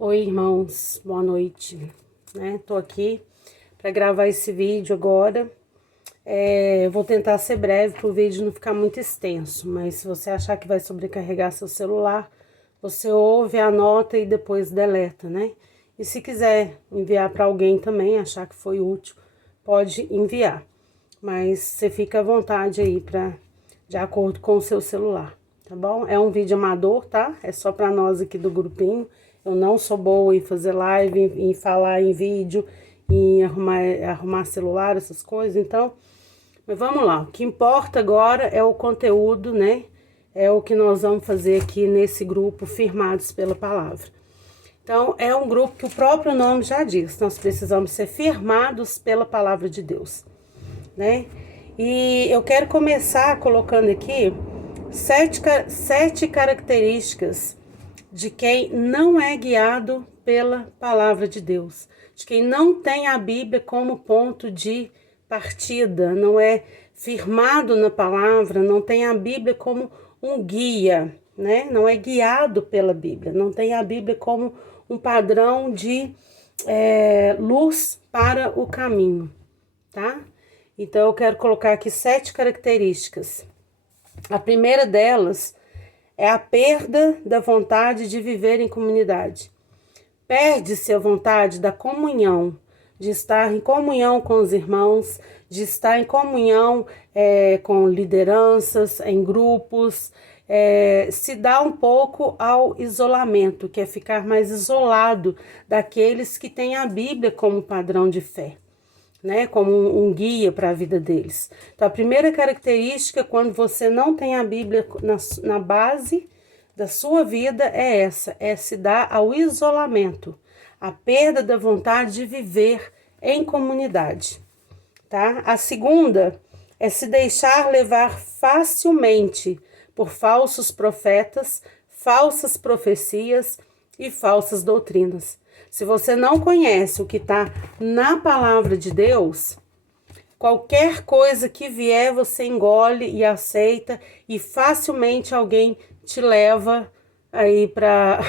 Oi, irmãos, boa noite, Tô aqui para gravar esse vídeo agora. Vou tentar ser breve para o vídeo não ficar muito extenso, mas se você achar que vai sobrecarregar seu celular, você ouve, anota e depois deleta, né? E se quiser enviar para alguém também, achar que foi útil, pode enviar. Mas você fica à vontade aí de acordo com o seu celular, tá bom? É um vídeo amador, tá? É só para nós aqui do grupinho. Eu não sou boa em fazer live, em falar em vídeo, em arrumar celular, essas coisas, então. Mas vamos lá, o que importa agora é o conteúdo, né? É o que nós vamos fazer aqui nesse grupo, firmados pela palavra. Então, é um grupo que o próprio nome já diz, nós precisamos ser firmados pela palavra de Deus, né? E eu quero começar colocando aqui sete características de quem não é guiado pela palavra de Deus, de quem não tem a Bíblia como ponto de partida, não é firmado na palavra, não tem a Bíblia como um guia, né? Não é guiado pela Bíblia, não tem a Bíblia como um padrão de luz para o caminho, tá? Então eu quero colocar aqui 7 características. A primeira delas é a perda da vontade de viver em comunidade. Perde-se a vontade da comunhão, de estar em comunhão com os irmãos, de estar em comunhão com lideranças, em grupos, se dá um pouco ao isolamento, que é ficar mais isolado daqueles que têm a Bíblia como padrão de fé, né? Como um guia para a vida deles. Então, a primeira característica, quando você não tem a Bíblia na base da sua vida, é essa, é se dar ao isolamento, a perda da vontade de viver em comunidade, tá? A segunda é se deixar levar facilmente por falsos profetas, falsas profecias e falsas doutrinas. Se você não conhece o que está na palavra de Deus, qualquer coisa que vier você engole e aceita e facilmente alguém te leva aí para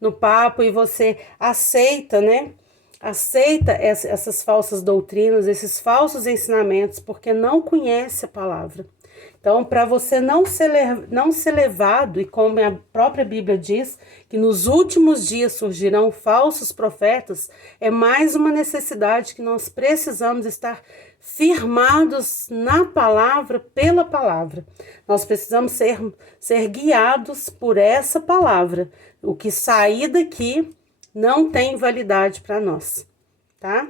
no papo e você aceita, né? Aceita essas falsas doutrinas, esses falsos ensinamentos, porque não conhece a palavra. Então, para você não ser levado, e como a própria Bíblia diz, que nos últimos dias surgirão falsos profetas, é mais uma necessidade que nós precisamos estar firmados na palavra, pela palavra. Nós precisamos ser guiados por essa palavra. O que sair daqui não tem validade para nós, tá?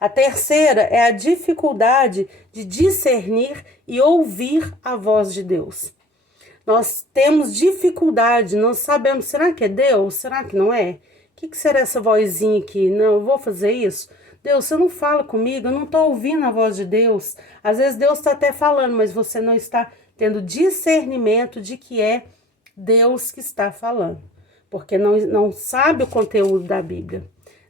A terceira é a dificuldade de discernir e ouvir a voz de Deus. Nós temos dificuldade, nós sabemos, será que é Deus? Será que não é? O que será essa vozinha aqui? Não, eu vou fazer isso? Deus, você não fala comigo, eu não estou ouvindo a voz de Deus. Às vezes Deus está até falando, mas você não está tendo discernimento de que é Deus que está falando, porque não sabe o conteúdo da Bíblia,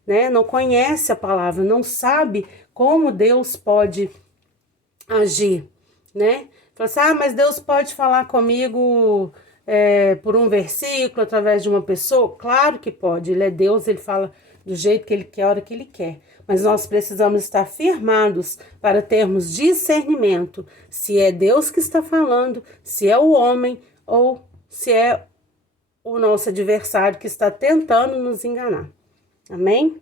né? Não conhece a palavra, não sabe como Deus pode agir, né? Fala assim, mas Deus pode falar comigo por um versículo, através de uma pessoa? Claro que pode, Ele é Deus, Ele fala do jeito que Ele quer, a hora que Ele quer. Mas nós precisamos estar firmados para termos discernimento, se é Deus que está falando, se é o homem ou se é o nosso adversário que está tentando nos enganar. Amém?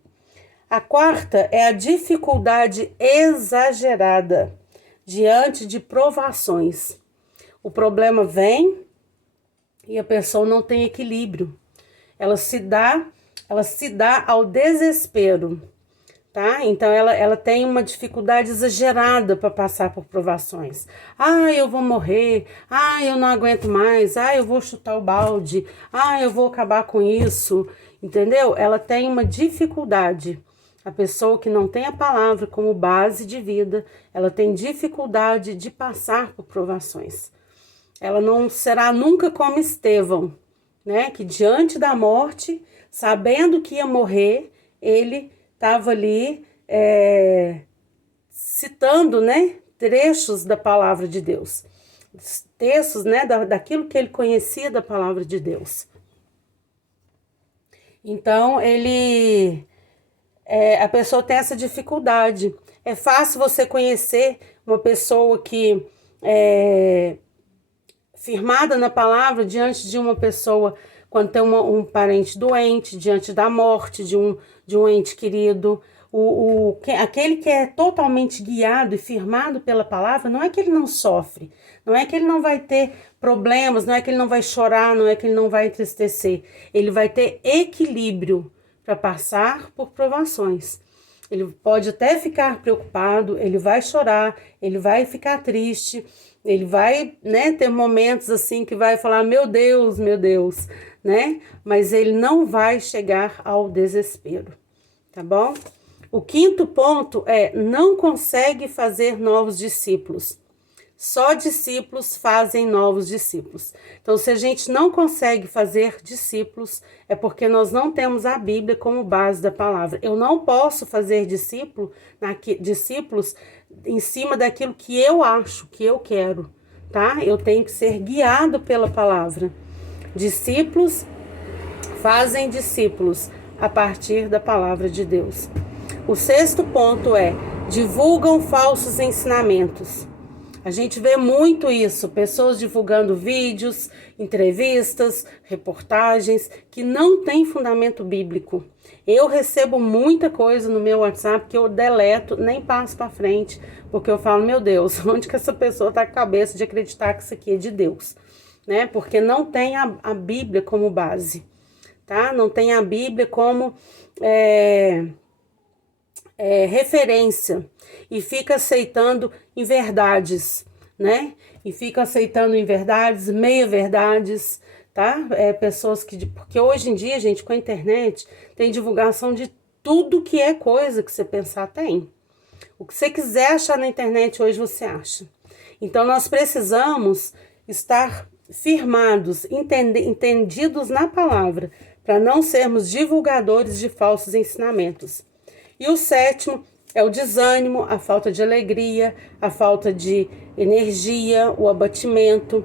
A quarta é a dificuldade exagerada diante de provações. O problema vem e a pessoa não tem equilíbrio. Ela se dá ao desespero, tá? Então ela tem uma dificuldade exagerada para passar por provações. Eu vou morrer. Eu não aguento mais. Eu vou chutar o balde. Eu vou acabar com isso. Entendeu? Ela tem uma dificuldade. A pessoa que não tem a palavra como base de vida, ela tem dificuldade de passar por provações. Ela não será nunca como Estevão, né? Que diante da morte, sabendo que ia morrer, ele estava ali citando, né? Trechos da palavra de Deus. Textos, né? Daquilo que ele conhecia da palavra de Deus. Então, a pessoa tem essa dificuldade. É fácil você conhecer uma pessoa que é firmada na palavra diante de uma pessoa quando tem um parente doente, diante da morte de um ente querido. Aquele que é totalmente guiado e firmado pela palavra, não é que ele não sofre, não é que ele não vai ter problemas, não é que ele não vai chorar, não é que ele não vai entristecer. Ele vai ter equilíbrio para passar por provações. Ele pode até ficar preocupado, ele vai chorar, ele vai ficar triste, ele vai, né, ter momentos assim que vai falar, meu Deus, né? Mas ele não vai chegar ao desespero, tá bom? O quinto ponto é, não consegue fazer novos discípulos. Só discípulos fazem novos discípulos. Então, se a gente não consegue fazer discípulos, é porque nós não temos a Bíblia como base da palavra. Eu não posso fazer discípulos em cima daquilo que eu acho, que eu quero, tá? Eu tenho que ser guiado pela palavra. Discípulos fazem discípulos a partir da palavra de Deus. O sexto ponto é, divulgam falsos ensinamentos. A gente vê muito isso, pessoas divulgando vídeos, entrevistas, reportagens que não têm fundamento bíblico. Eu recebo muita coisa no meu WhatsApp que eu deleto, nem passo para frente, porque eu falo, meu Deus, onde que essa pessoa está com a cabeça de acreditar que isso aqui é de Deus? Né? Porque não tem a Bíblia como base, tá? Não tem a Bíblia como referência e fica aceitando inverdades, né? E fica aceitando inverdades, meia-verdades, tá? Pessoas porque hoje em dia, gente, com a internet, tem divulgação de tudo que é coisa que você pensar tem. O que você quiser achar na internet hoje, você acha. Então, nós precisamos estar firmados, entendidos na palavra, para não sermos divulgadores de falsos ensinamentos. E o sétimo é o desânimo, a falta de alegria, a falta de energia, o abatimento,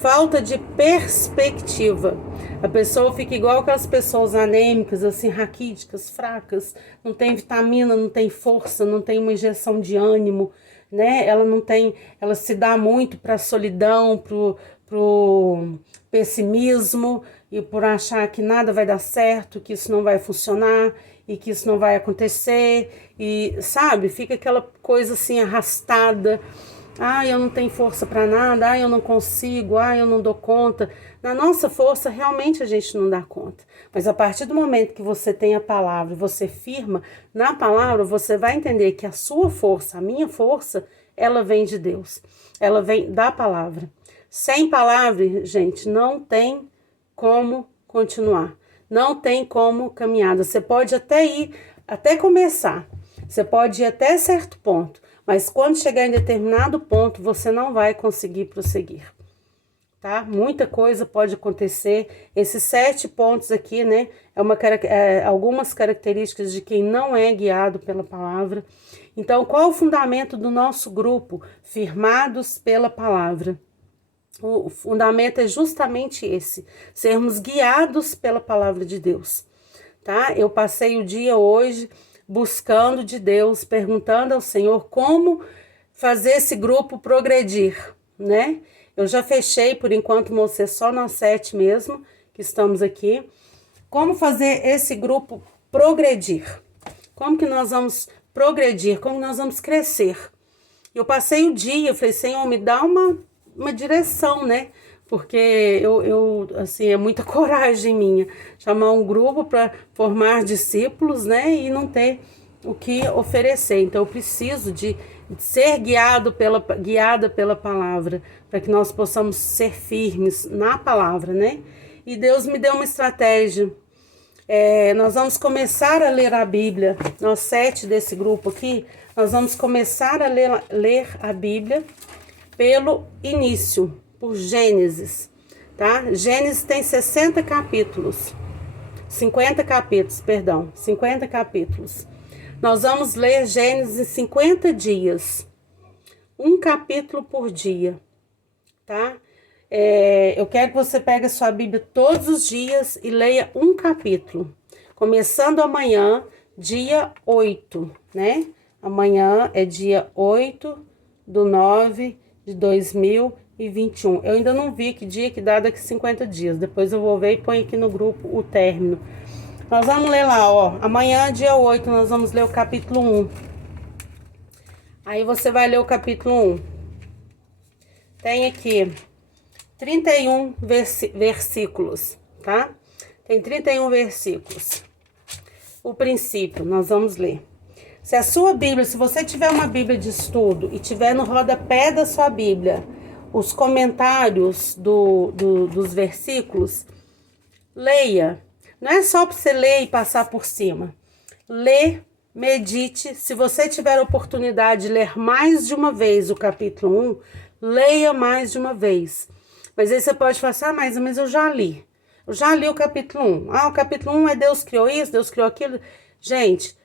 falta de perspectiva. A pessoa fica igual aquelas pessoas anêmicas, assim, raquíticas, fracas, não tem vitamina, não tem força, não tem uma injeção de ânimo, né? Ela se dá muito para a solidão, pro pessimismo e por achar que nada vai dar certo, que isso não vai funcionar e que isso não vai acontecer e, sabe, fica aquela coisa assim arrastada. Eu não tenho força para nada, eu não consigo, eu não dou conta. Na nossa força, realmente a gente não dá conta. Mas a partir do momento que você tem a palavra, você firma na palavra, você vai entender que a sua força, a minha força, ela vem de Deus. Ela vem da palavra. Sem palavra, gente, não tem como continuar. Não tem como caminhada. Você pode até começar. Você pode ir até certo ponto. Mas quando chegar em determinado ponto, você não vai conseguir prosseguir. Tá? Muita coisa pode acontecer. Esses 7 pontos aqui, né? Algumas características de quem não é guiado pela palavra. Então, qual o fundamento do nosso grupo? Firmados pela palavra. O fundamento é justamente esse, sermos guiados pela palavra de Deus, tá? Eu passei o dia hoje buscando de Deus, perguntando ao Senhor como fazer esse grupo progredir, né? Eu já fechei, por enquanto, vão ser só nós 7 mesmo, que estamos aqui. Como fazer esse grupo progredir? Como que nós vamos progredir? Como nós vamos crescer? Eu passei o dia, eu falei, Senhor, me dá uma direção, né? Porque assim, é muita coragem minha chamar um grupo para formar discípulos, né? E não ter o que oferecer. Então, eu preciso de ser guiada pela palavra, para que nós possamos ser firmes na palavra, né? E Deus me deu uma estratégia. Nós vamos começar a ler a Bíblia. Nós 7 desse grupo aqui, nós vamos começar a ler a Bíblia pelo início, por Gênesis, tá? Gênesis tem 50 capítulos. Nós vamos ler Gênesis em 50 dias, um capítulo por dia, tá? Eu quero que você pegue a sua Bíblia todos os dias e leia um capítulo. Começando amanhã, dia 8, né? Amanhã é dia 8/9/2021. Eu ainda não vi que dia que dá daqui 50 dias. Depois eu vou ver e põe aqui no grupo o término. Nós vamos ler lá, ó. Amanhã, dia 8, nós vamos ler o capítulo 1. Aí você vai ler o capítulo 1. Tem aqui 31 versículos, tá? Tem 31 versículos. O princípio, nós vamos ler. Se a sua Bíblia, se você tiver uma Bíblia de estudo e tiver no rodapé da sua Bíblia os comentários dos versículos, leia. Não é só para você ler e passar por cima. Lê, medite. Se você tiver a oportunidade de ler mais de uma vez o capítulo 1, leia mais de uma vez. Mas aí você pode falar assim, mas eu já li. Eu já li o capítulo 1. O capítulo 1 é Deus criou isso, Deus criou aquilo. Gente,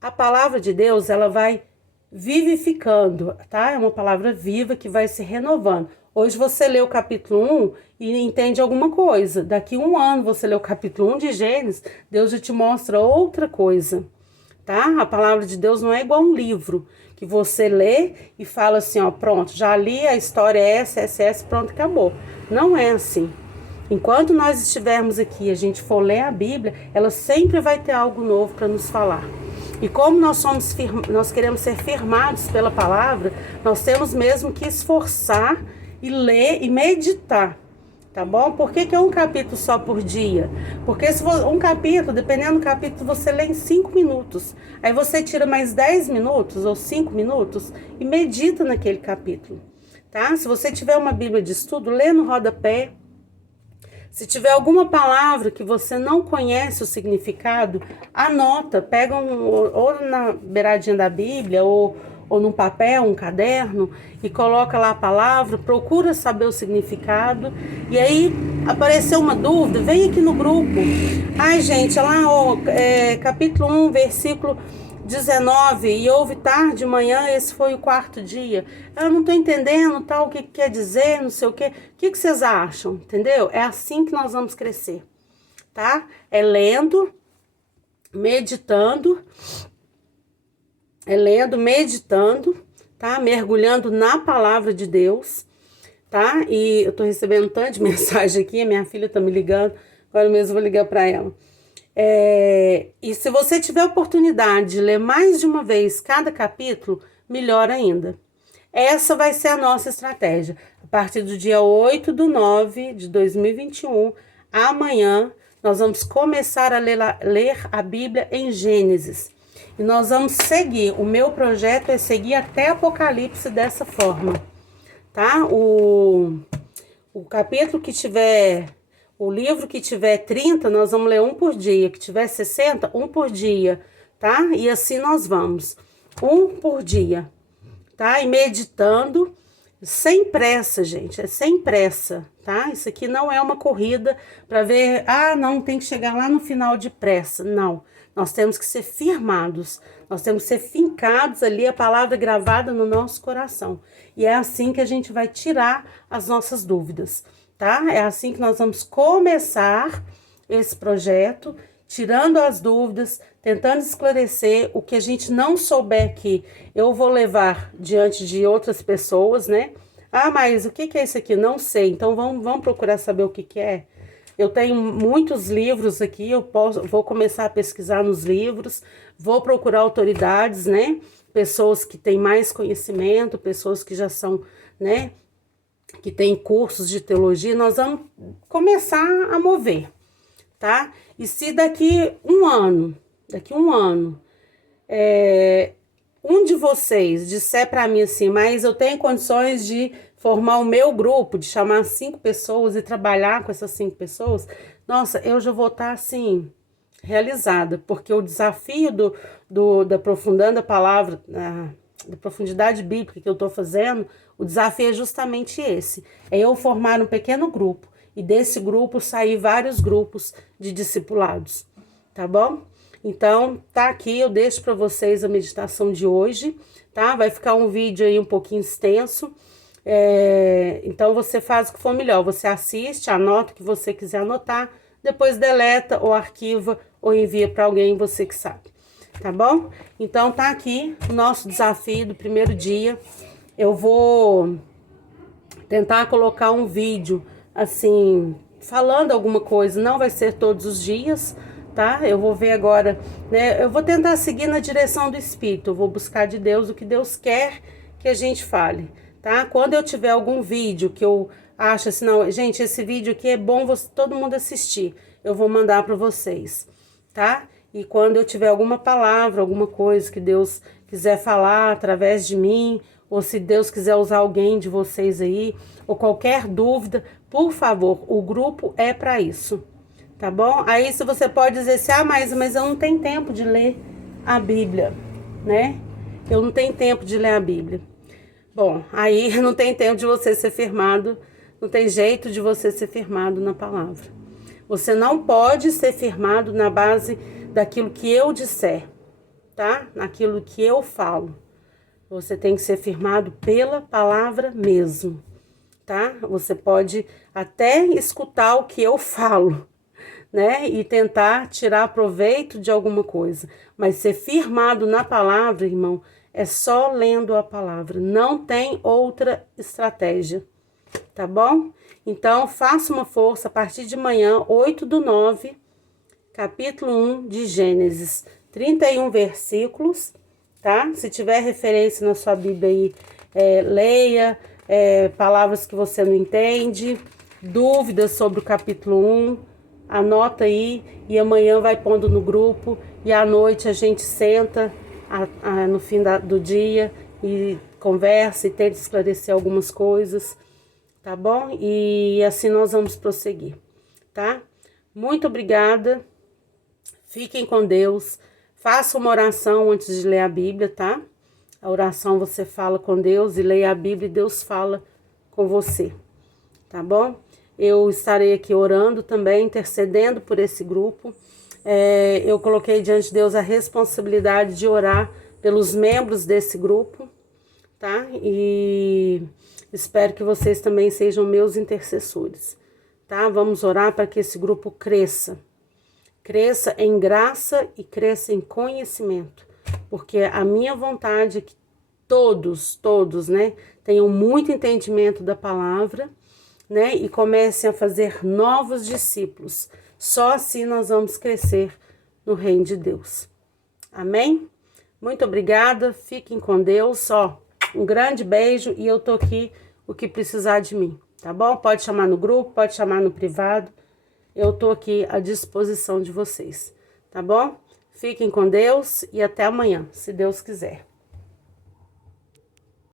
a palavra de Deus, ela vai vivificando, tá? É uma palavra viva que vai se renovando. Hoje você lê o capítulo 1 e entende alguma coisa. Daqui 1 ano você lê o capítulo 1 de Gênesis, Deus já te mostra outra coisa, tá? A palavra de Deus não é igual um livro que você lê e fala assim, ó, pronto, já li, a história é essa, pronto, acabou. Não é assim. Enquanto nós estivermos aqui, a gente for ler a Bíblia, ela sempre vai ter algo novo para nos falar. E como nós queremos ser firmados pela palavra, nós temos mesmo que esforçar e ler e meditar, tá bom? Por que é um capítulo só por dia? Porque se for um capítulo, dependendo do capítulo, você lê em 5 minutos. Aí você tira mais 10 minutos ou 5 minutos e medita naquele capítulo, tá? Se você tiver uma Bíblia de estudo, lê no rodapé. Se tiver alguma palavra que você não conhece o significado, anota, pega ou na beiradinha da Bíblia ou num papel, um caderno e coloca lá a palavra, procura saber o significado. E aí apareceu uma dúvida, vem aqui no grupo. Ai, gente, lá capítulo 1, versículo 19, e houve tarde de manhã, esse foi o 4º dia. Eu não tô entendendo tal, o que quer dizer, não sei o que. O que vocês acham? Entendeu? É assim que nós vamos crescer, tá? É lendo, meditando, tá? Mergulhando na palavra de Deus, tá? E eu tô recebendo tanto de mensagem aqui, a minha filha tá me ligando, agora mesmo eu vou ligar para ela. E se você tiver oportunidade de ler mais de uma vez cada capítulo, melhor ainda. Essa vai ser a nossa estratégia. A partir do dia 8/9/2021, amanhã, nós vamos começar a ler a Bíblia em Gênesis. E nós vamos seguir. O meu projeto é seguir até Apocalipse dessa forma, tá? O capítulo que tiver... O livro que tiver 30, nós vamos ler 1 por dia. Que tiver 60, 1 por dia, tá? E assim nós vamos. 1 por dia, tá? E meditando, sem pressa, gente. É sem pressa, tá? Isso aqui não é uma corrida para ver... não, tem que chegar lá no final depressa. Não. Nós temos que ser firmados. Nós temos que ser fincados ali, a palavra gravada no nosso coração. E é assim que a gente vai tirar as nossas dúvidas, tá? É assim que nós vamos começar esse projeto, tirando as dúvidas, tentando esclarecer o que a gente não souber aqui. Eu vou levar diante de outras pessoas, né? Mas o que é isso aqui? Não sei. Então vamos procurar saber o que é. Eu tenho muitos livros aqui, vou começar a pesquisar nos livros, vou procurar autoridades, né? Pessoas que têm mais conhecimento, pessoas que já são, né? Que tem cursos de teologia, nós vamos começar a mover, tá? E se daqui um ano, um de vocês disser para mim assim, mas eu tenho condições de formar o meu grupo, de chamar 5 pessoas e trabalhar com essas 5 pessoas, nossa, eu já vou estar assim, realizada, porque o desafio da aprofundando a palavra, da profundidade bíblica que eu estou fazendo, o desafio é justamente esse, é eu formar um pequeno grupo, e desse grupo sair vários grupos de discipulados, tá bom? Então, tá aqui, eu deixo para vocês a meditação de hoje, tá? Vai ficar um vídeo aí um pouquinho extenso, então você faz o que for melhor, você assiste, anota o que você quiser anotar, depois deleta ou arquiva ou envia para alguém, você que sabe, tá bom? Então tá aqui o nosso desafio do primeiro dia. Eu vou tentar colocar um vídeo assim, falando alguma coisa, não vai ser todos os dias, tá? Eu vou ver agora, né? Eu vou tentar seguir na direção do Espírito, eu vou buscar de Deus o que Deus quer que a gente fale, tá? Quando eu tiver algum vídeo que eu acho assim, não, gente, esse vídeo aqui é bom todo mundo assistir, eu vou mandar para vocês, tá? E quando eu tiver alguma palavra, alguma coisa que Deus quiser falar através de mim, ou se Deus quiser usar alguém de vocês aí, ou qualquer dúvida, por favor, o grupo é para isso, tá bom? Aí se você pode dizer assim, mas eu não tenho tempo de ler a Bíblia, né? Eu não tenho tempo de ler a Bíblia. Bom, aí não tem tempo de você ser firmado, não tem jeito de você ser firmado na palavra. Você não pode ser firmado na base daquilo que eu disser, tá? Naquilo que eu falo. Você tem que ser firmado pela palavra mesmo, tá? Você pode até escutar o que eu falo, né? E tentar tirar proveito de alguma coisa. Mas ser firmado na palavra, irmão, é só lendo a palavra. Não tem outra estratégia, tá bom? Então, faça uma força a partir de manhã, 8/9, capítulo 1 de Gênesis, 31 versículos, tá? Se tiver referência na sua Bíblia aí, leia, palavras que você não entende, dúvidas sobre o capítulo 1, anota aí e amanhã vai pondo no grupo e à noite a gente senta no fim do dia e conversa e tenta esclarecer algumas coisas, tá bom? E assim nós vamos prosseguir, tá? Muito obrigada, fiquem com Deus, faça uma oração antes de ler a Bíblia, tá? A oração você fala com Deus e leia a Bíblia e Deus fala com você, tá bom? Eu estarei aqui orando também, intercedendo por esse grupo. Eu coloquei diante de Deus a responsabilidade de orar pelos membros desse grupo, tá? E espero que vocês também sejam meus intercessores, tá? Vamos orar para que esse grupo cresça. Cresça em graça e cresça em conhecimento, porque a minha vontade é que todos, né, tenham muito entendimento da palavra, né, e comecem a fazer novos discípulos. Só assim nós vamos crescer no reino de Deus. Amém? Muito obrigada, fiquem com Deus, um grande beijo e eu tô aqui o que precisar de mim, tá bom? Pode chamar no grupo, pode chamar no privado, eu tô aqui à disposição de vocês, tá bom? Fiquem com Deus e até amanhã, se Deus quiser.